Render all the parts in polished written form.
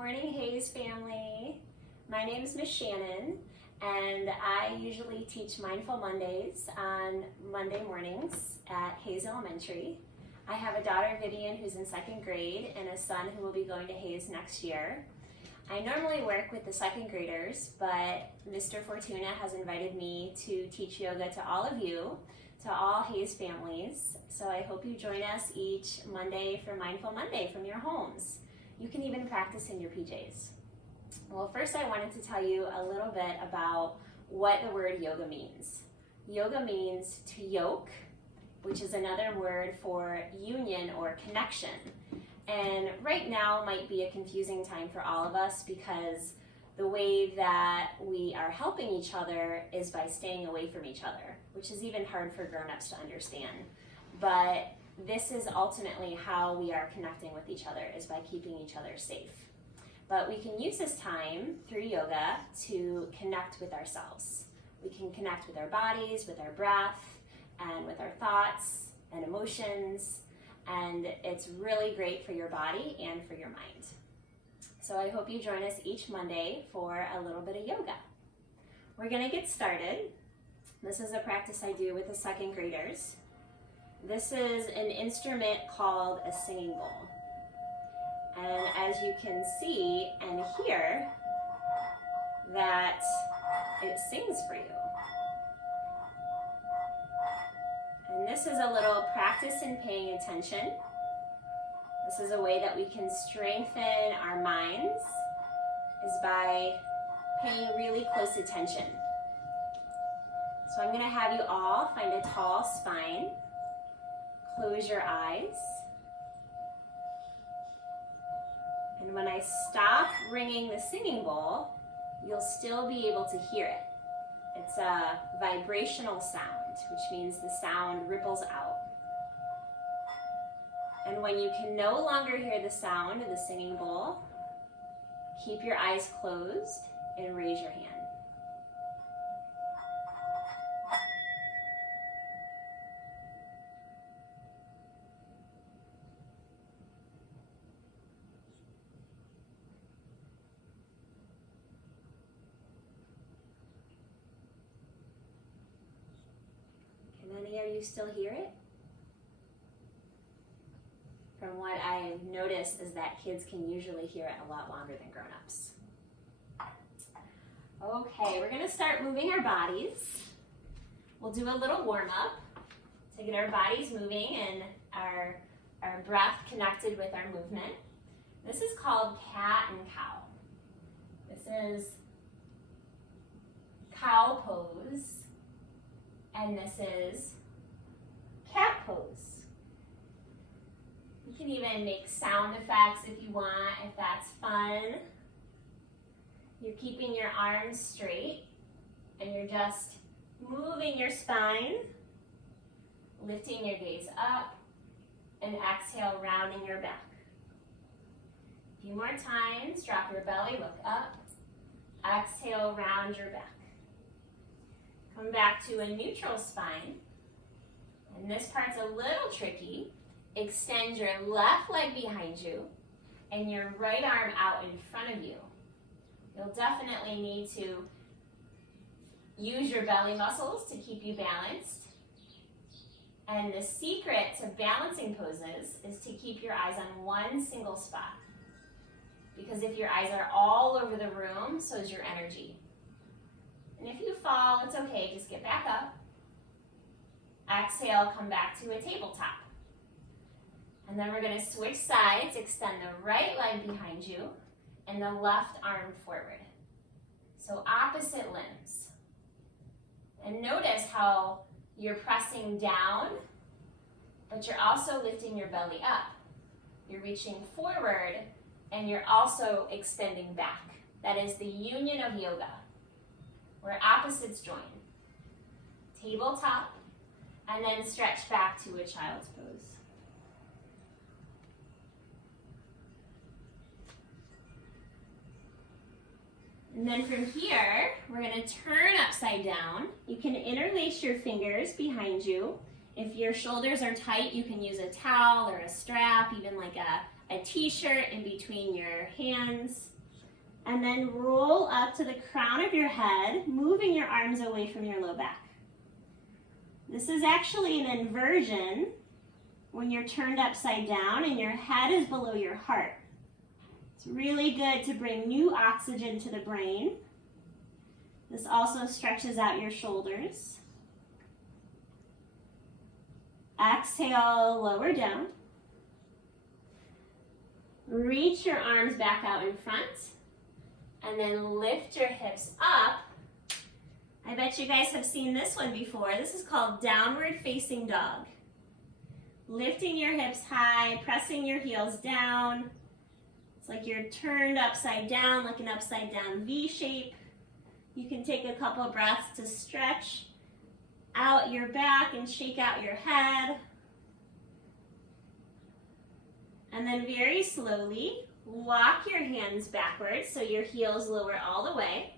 morning, Hayes family. My name is Miss Shannon, and I usually teach Mindful Mondays on Monday mornings at Hayes Elementary. I have a daughter, Vivian, who's in 2nd grade, and a son who will be going to Hayes next year. I normally work with the 2nd graders, but Mr. Fortuna has invited me to teach yoga to all of you, to all Hayes families. So I hope you join us each Monday for Mindful Monday from your homes. You can even practice in your PJs. Well, first I wanted to tell you a little bit about what the word yoga means. Yoga means to yoke, which is another word for union or connection. And right now might be a confusing time for all of us because the way that we are helping each other is by staying away from each other, which is even hard for grown-ups to understand. But this is ultimately how we are connecting with each other, is by keeping each other safe. But we can use this time through yoga to connect with ourselves. We can connect with our bodies, with our breath, and with our thoughts and emotions. And it's really great for your body and for your mind. So I hope you join us each Monday for a little bit of yoga. We're gonna get started. This is a practice I do with the 2nd graders. This is an instrument called a singing bowl. And as you can see and hear, that it sings for you. And this is a little practice in paying attention. This is a way that we can strengthen our minds, is by paying really close attention. So I'm going to have you all find a tall spine. Close your eyes. And when I stop ringing the singing bowl, you'll still be able to hear it. It's a vibrational sound, which means the sound ripples out. And when you can no longer hear the sound of the singing bowl, keep your eyes closed and raise your hand. Can any of you still hear it? From what I've noticed is that kids can usually hear it a lot longer than grown-ups. Okay, we're gonna start moving our bodies. We'll do a little warm-up to get our bodies moving and our breath connected with our movement. This is called cat and cow. This is cow pose, and this is cat pose. You can even make sound effects if you want, if that's fun. You're keeping your arms straight and you're just moving your spine, lifting your gaze up, and exhale, rounding your back. A few more times, drop your belly, look up, exhale, round your back. Come back to a neutral spine, and this part's a little tricky. Extend your left leg behind you and your right arm out in front of you. You'll definitely need to use your belly muscles to keep you balanced. And the secret to balancing poses is to keep your eyes on one single spot. Because if your eyes are all over the room, so is your energy. And if you fall, it's okay, just get back up. Exhale, come back to a tabletop. And then we're going to switch sides, extend the right leg behind you and the left arm forward. So opposite limbs. And notice how you're pressing down, but you're also lifting your belly up. You're reaching forward and you're also extending back. That is the union of yoga, where opposites join. Tabletop, and then stretch back to a child's pose. And then from here, we're going to turn upside down. You can interlace your fingers behind you. If your shoulders are tight, you can use a towel or a strap, even like a t-shirt in between your hands. And then roll up to the crown of your head, moving your arms away from your low back. This is actually an inversion when you're turned upside down and your head is below your heart. It's really good to bring new oxygen to the brain. This also stretches out your shoulders. Exhale, lower down. Reach your arms back out in front. And then lift your hips up. I bet you guys have seen this one before. This is called downward facing dog. Lifting your hips high, pressing your heels down. It's like you're turned upside down, like an upside down V shape. You can take a couple breaths to stretch out your back and shake out your head. And then very slowly, walk your hands backwards so your heels lower all the way.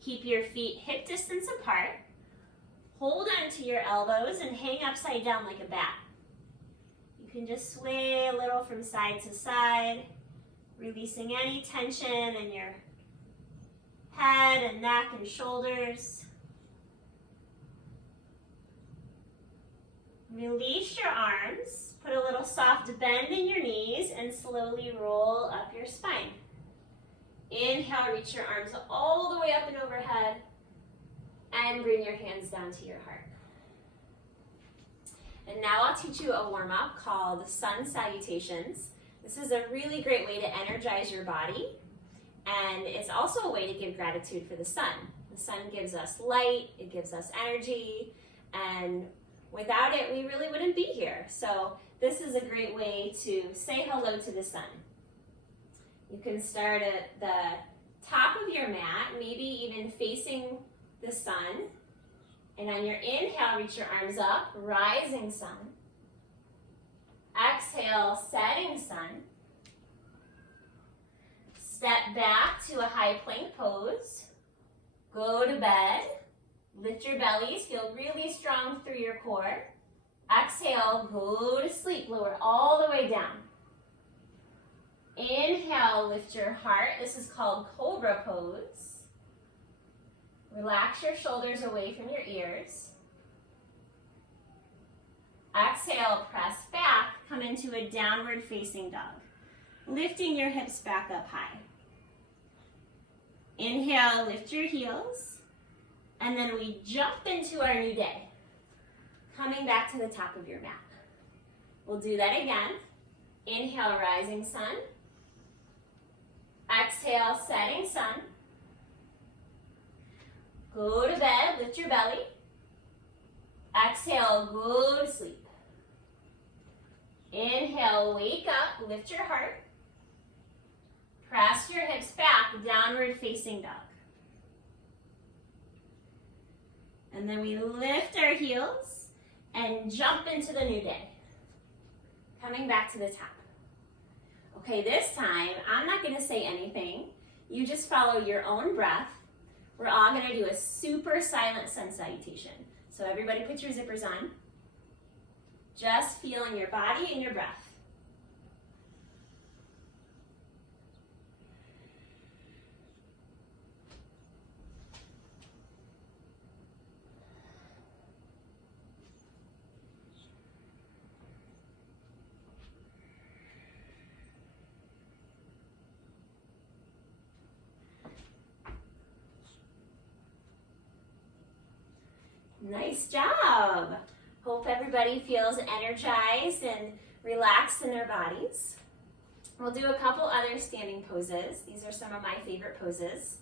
Keep your feet hip distance apart. Hold onto your elbows and hang upside down like a bat. You can just sway a little from side to side, releasing any tension in your head and neck and shoulders. Release your arms. Put a little soft bend in your knees and slowly roll up your spine. Inhale, reach your arms all the way up and overhead and bring your hands down to your heart. And now I'll teach you a warm-up called Sun Salutations. This is a really great way to energize your body, and it's also a way to give gratitude for the sun. The sun gives us light, it gives us energy, and without it, we really wouldn't be here. So this is a great way to say hello to the sun. You can start at the top of your mat, maybe even facing the sun. And on your inhale, reach your arms up, rising sun. Exhale, setting sun. Step back to a high plank pose. Go to bed. Lift your bellies, feel really strong through your core. Exhale, go to sleep, lower all the way down. Inhale, lift your heart. This is called Cobra Pose. Relax your shoulders away from your ears. Exhale, press back, come into a downward facing dog. Lifting your hips back up high. Inhale, lift your heels. And then we jump into our new day. Coming back to the top of your mat. We'll do that again. Inhale, rising sun. Exhale, setting sun. Go to bed, lift your belly. Exhale, go to sleep. Inhale, wake up, lift your heart. Press your hips back, downward facing dog. And then we lift our heels and jump into the new day. Coming back to the top. Okay, this time, I'm not gonna say anything. You just follow your own breath. We're all gonna do a super silent sun salutation. So everybody put your zippers on. Just feeling your body and your breath. Nice job. Hope everybody feels energized and relaxed in their bodies. We'll do a couple other standing poses. These are some of my favorite poses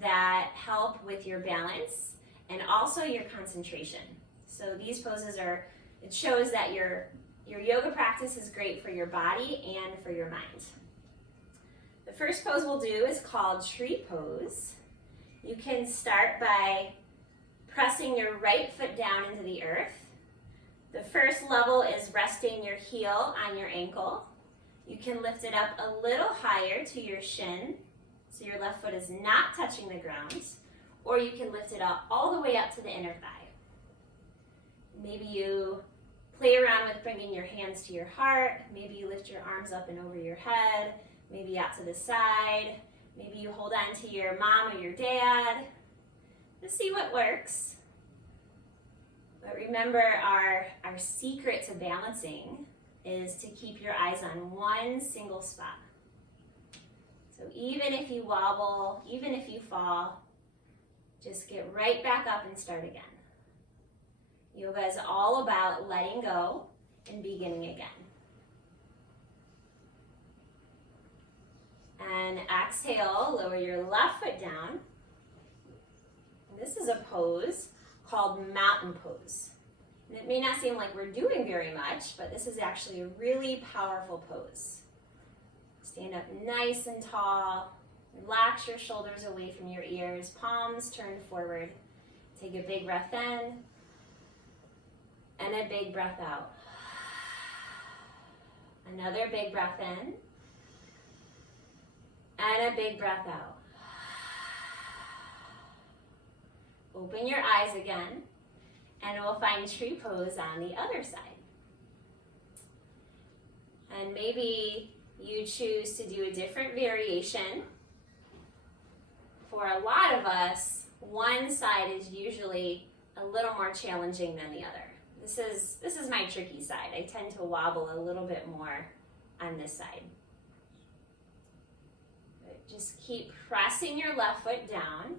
that help with your balance and also your concentration. So these poses it shows that your yoga practice is great for your body and for your mind. The first pose we'll do is called tree pose. You can start by pressing your right foot down into the earth. The first level is resting your heel on your ankle. You can lift it up a little higher to your shin, so your left foot is not touching the ground, or you can lift it up all the way up to the inner thigh. Maybe you play around with bringing your hands to your heart. Maybe you lift your arms up and over your head, maybe out to the side. Maybe you hold on to your mom or your dad to see what works. But remember, our secret to balancing is to keep your eyes on one single spot. So even if you wobble, even if you fall, just get right back up and start again. Yoga is all about letting go and beginning again. And exhale, lower your left foot down. This is a pose called mountain pose. And it may not seem like we're doing very much, but this is actually a really powerful pose. Stand up nice and tall. Relax your shoulders away from your ears. Palms turned forward. Take a big breath in and a big breath out. Another big breath in and a big breath out. Open your eyes again, and we'll find tree pose on the other side. And maybe you choose to do a different variation. For a lot of us, one side is usually a little more challenging than the other. This is my tricky side. I tend to wobble a little bit more on this side. But just keep pressing your left foot down.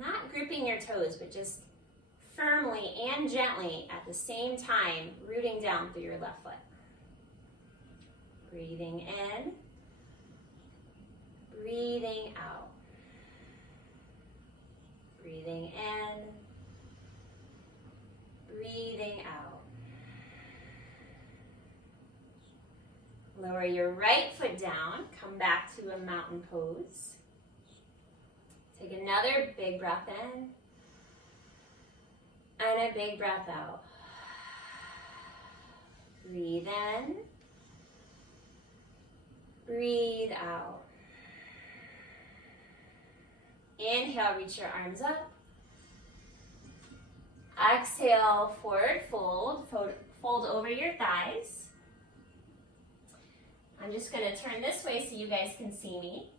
Not gripping your toes, but just firmly and gently at the same time, rooting down through your left foot. Breathing in, breathing out. Breathing in, breathing out. Lower your right foot down, come back to a mountain pose. Take another big breath in and a big breath out. Breathe in, breathe out. Inhale, reach your arms up. Exhale, forward fold, fold over your thighs. I'm just going to turn this way so you guys can see me.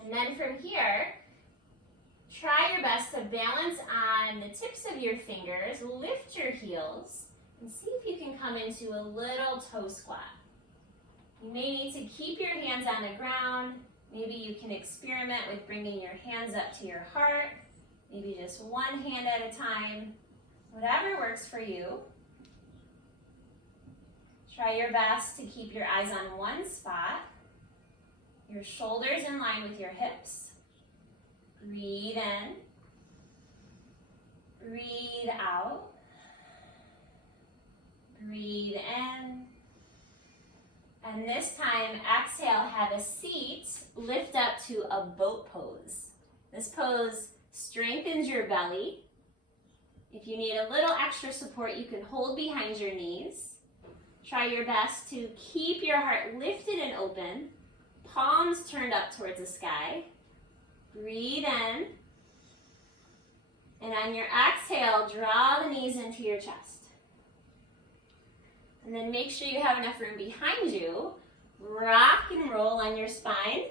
And then from here, try your best to balance on the tips of your fingers, lift your heels, and see if you can come into a little toe squat. You may need to keep your hands on the ground. Maybe you can experiment with bringing your hands up to your heart, maybe just one hand at a time, whatever works for you. Try your best to keep your eyes on one spot. Your shoulders in line with your hips. Breathe in. Breathe out. Breathe in. And this time, exhale, have a seat. Lift up to a boat pose. This pose strengthens your belly. If you need a little extra support, you can hold behind your knees. Try your best to keep your heart lifted and open. Palms turned up towards the sky. Breathe in. And on your exhale, draw the knees into your chest. And then make sure you have enough room behind you. Rock and roll on your spine.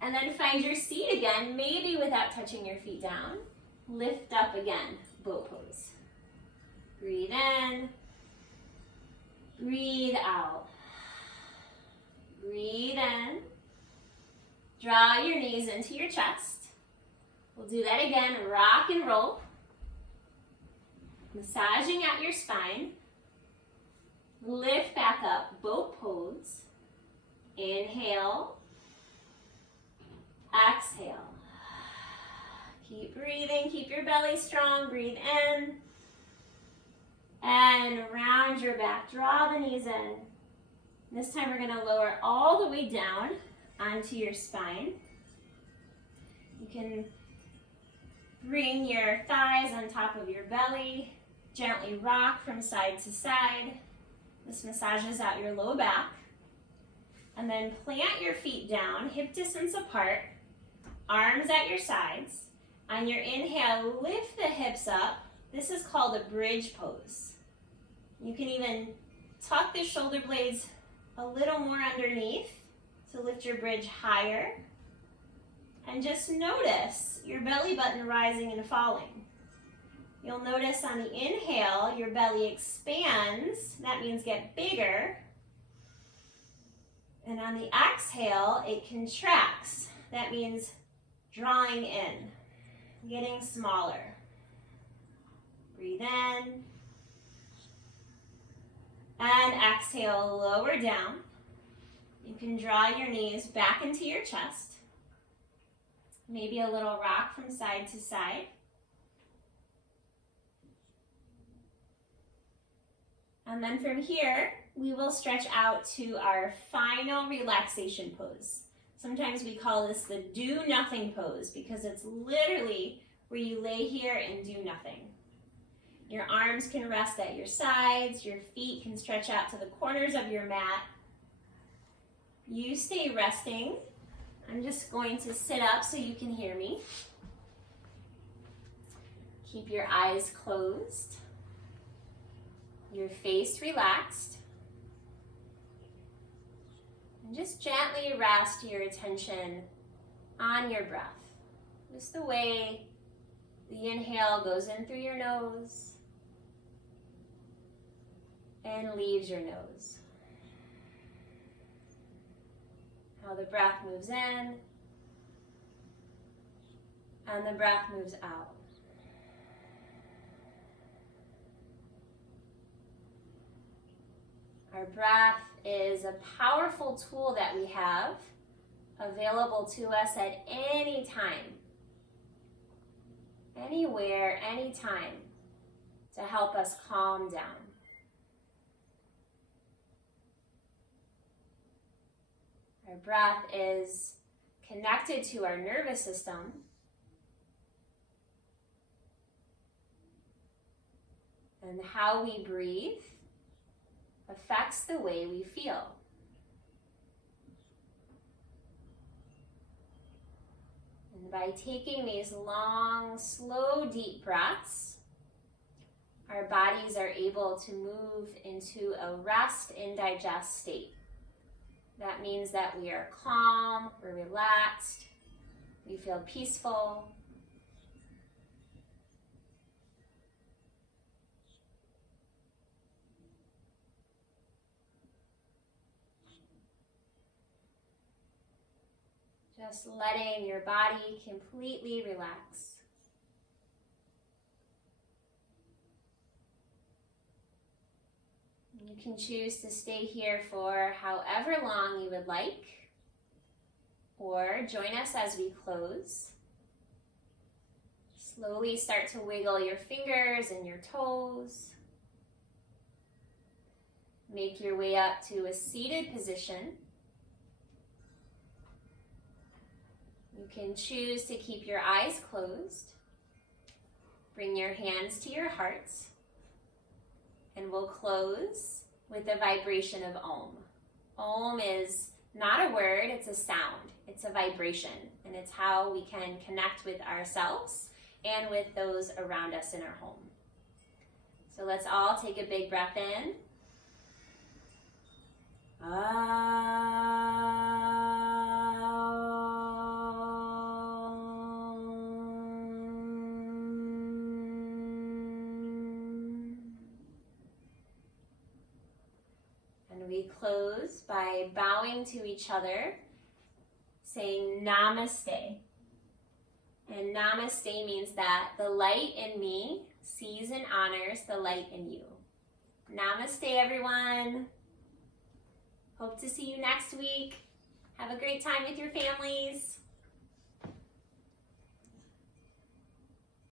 And then find your seat again, maybe without touching your feet down. Lift up again, boat pose. Breathe in. Breathe out. Breathe in. Draw your knees into your chest. We'll do that again. Rock and roll. Massaging out your spine. Lift back up, boat pose. Inhale. Exhale. Keep breathing. Keep your belly strong. Breathe in. And round your back. Draw the knees in. This time we're going to lower all the way down onto your spine. You can bring your thighs on top of your belly. Gently rock from side to side. This massages out your low back. And then plant your feet down, hip distance apart, arms at your sides. On your inhale, lift the hips up. This is called a bridge pose. You can even tuck the shoulder blades a little more underneath So lift your bridge higher and just notice your belly button rising and falling. You'll notice on the inhale, your belly expands. That means get bigger. And on the exhale, it contracts. That means drawing in, getting smaller. Breathe in. And exhale, lower down. You can draw your knees back into your chest. Maybe a little rock from side to side. And then from here, we will stretch out to our final relaxation pose. Sometimes we call this the do nothing pose because it's literally where you lay here and do nothing. Your arms can rest at your sides, your feet can stretch out to the corners of your mat. You stay resting. I'm just going to sit up so you can hear me. Keep your eyes closed, your face relaxed, and just gently rest your attention on your breath. Just the way the inhale goes in through your nose and leaves your nose. How the breath moves in and the breath moves out. Our breath is a powerful tool that we have available to us at any time, anywhere, anytime, to help us calm down. Our breath is connected to our nervous system. And how we breathe affects the way we feel. And by taking these long, slow, deep breaths, our bodies are able to move into a rest and digest state. That means that we are calm, we're relaxed, we feel peaceful. Just letting your body completely relax. You can choose to stay here for however long you would like, or join us as we close. Slowly start to wiggle your fingers and your toes. Make your way up to a seated position. You can choose to keep your eyes closed. Bring your hands to your hearts. And we'll close with the vibration of Om. Om is not a word, it's a sound. It's a vibration. And it's how we can connect with ourselves and with those around us in our home. So let's all take a big breath in. We close by bowing to each other, saying Namaste. And Namaste means that the light in me sees and honors the light in you. Namaste, everyone. Hope to see you next week. Have a great time with your families.